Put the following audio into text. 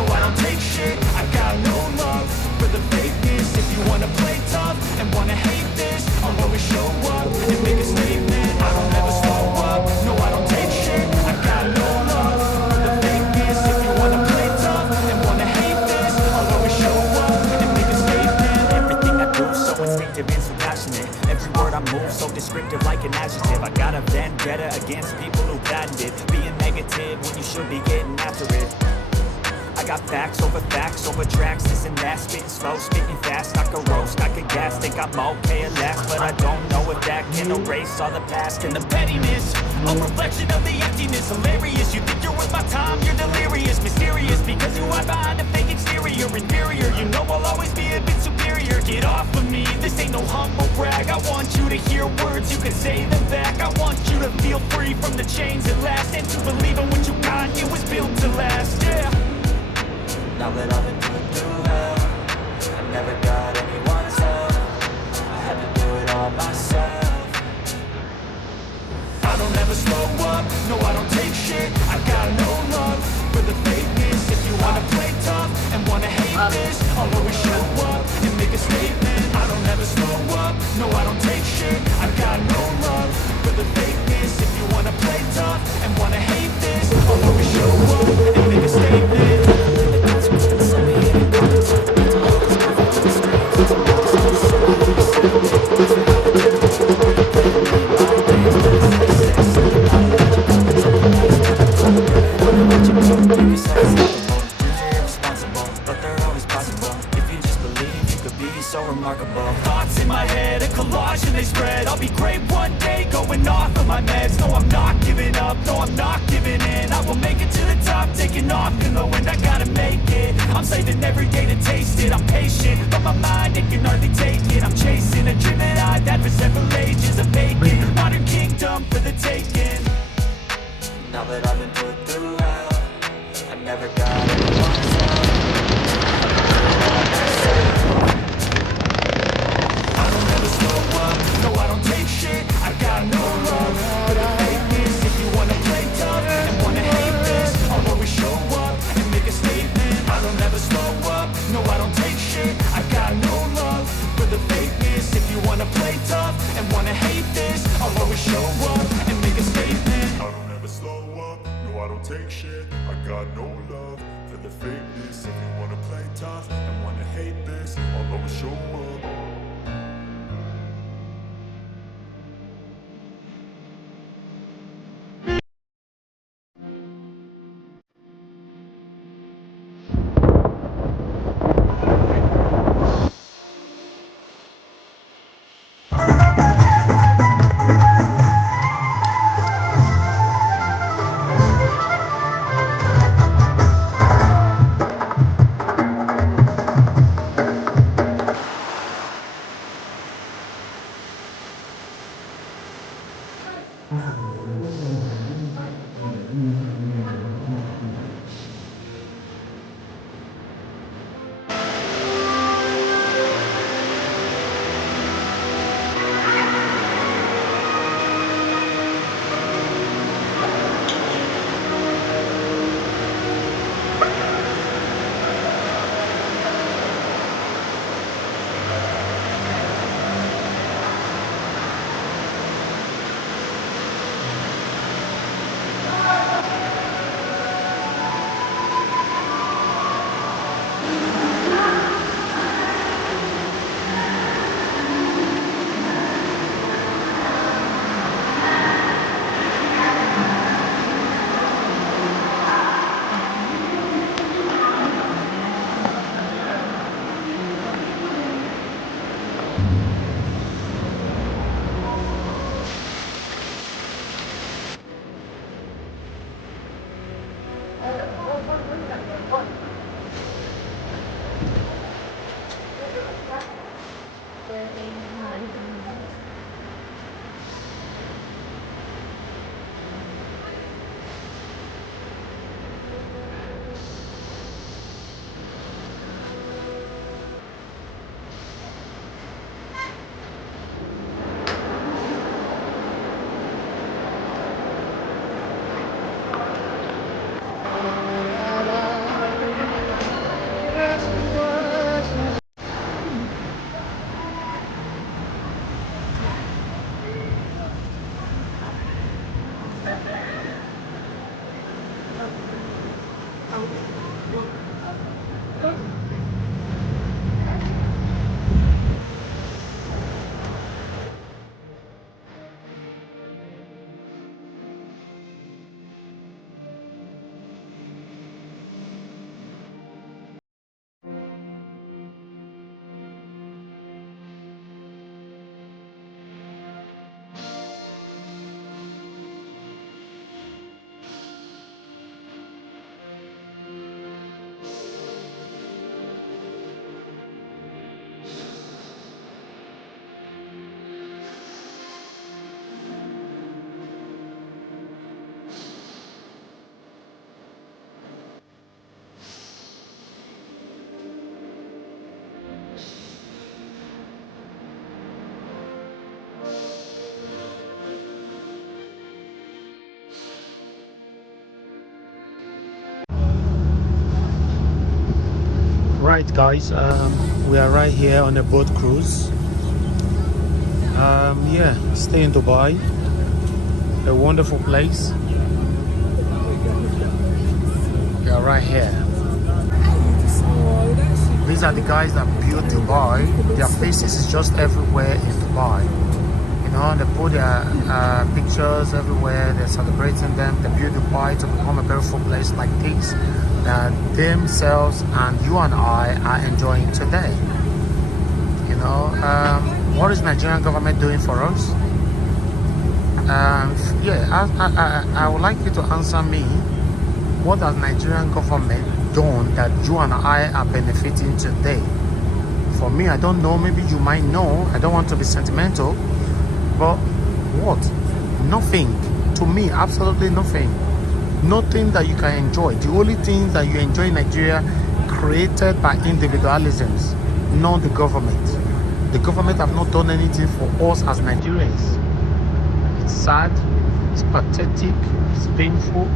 No, I don't take shit, I got no love for the fakeness. If you wanna play tough and wanna hate this, I'll always show up and make a statement. I don't ever slow up, no, I don't take shit, I got no love for the fakeness. If you wanna play tough and wanna hate this, I'll always show up and make a statement. Everything I do so instinctive and so passionate. Every word I move so descriptive like an adjective. I got a vendetta against people who patented being negative when you should be getting after it. I got facts over tracks, this and that, spitting slow, spitting fast, I could roast, I could gas, think I'm okay at last, but I don't know if that can erase all the past and the pettiness, a reflection of the emptiness, hilarious, you think you're worth my time, you're delirious, mysterious, because you hide behind a fake exterior, inferior, you know I'll always be a bit superior, get off of me, this ain't no humble brag, I want you to hear words, you can say them back, I want you to feel free from the chains at last, and to believe in what you got, it was built to last, yeah. Now that I've been put through hell, I never got anyone's help, I had to do it all myself. I don't ever slow up, no I don't take shit, I got no love for the fakeness. If you wanna play tough and wanna hate this, I'll always show up and make a statement. I don't ever slow up, no I don't take shit, I got no love for the fakeness. If you wanna play tough and wanna hate this, I'll always show up and make a statement. So remarkable. Thoughts in my head, a collage and they spread. I'll be great one day, going off of my meds. No, I'm not giving up, no, I'm not giving in. I will make it to the top, taking off in the wind. I gotta make it, I'm saving every day to taste it. I'm patient, but my mind, it can hardly take it. I'm chasing a dream that I've had for several ages. A vacant, modern kingdom for the taking. Now that I've been put through hell, I never got anyone's help. No, I don't take shit, I got no love for the fakeness. If you wanna play tough and wanna hate this, I'll always show up and make a statement. I don't ever slow up, no I don't take shit, I got no love for the fakeness. If you wanna play tough and wanna hate this, I'll always show up and make a statement. I don't ever slow up, no I don't take shit, I got no love for the fakeness. If you wanna play tough and wanna hate this, I'll always show up. Right, guys, we are right here on a boat cruise. Yeah, stay in Dubai, a wonderful place. We are right here. These are the guys that built Dubai. Their faces is just everywhere in Dubai. You know, they put their pictures everywhere. They're celebrating them. They built Dubai to become a beautiful place like this that themselves and you and I are enjoying today. You know, what is Nigerian government doing for us? Yeah, I would like you to answer me. What has Nigerian government done that you and I are benefiting today? For me, I don't know. Maybe you might know. I don't want to be sentimental, but what? Nothing. To me, absolutely nothing. Nothing that you can enjoy. The only thing that you enjoy in Nigeria created by individualisms, not the government. The government have not done anything for us as Nigerians. It's sad, it's pathetic, it's painful,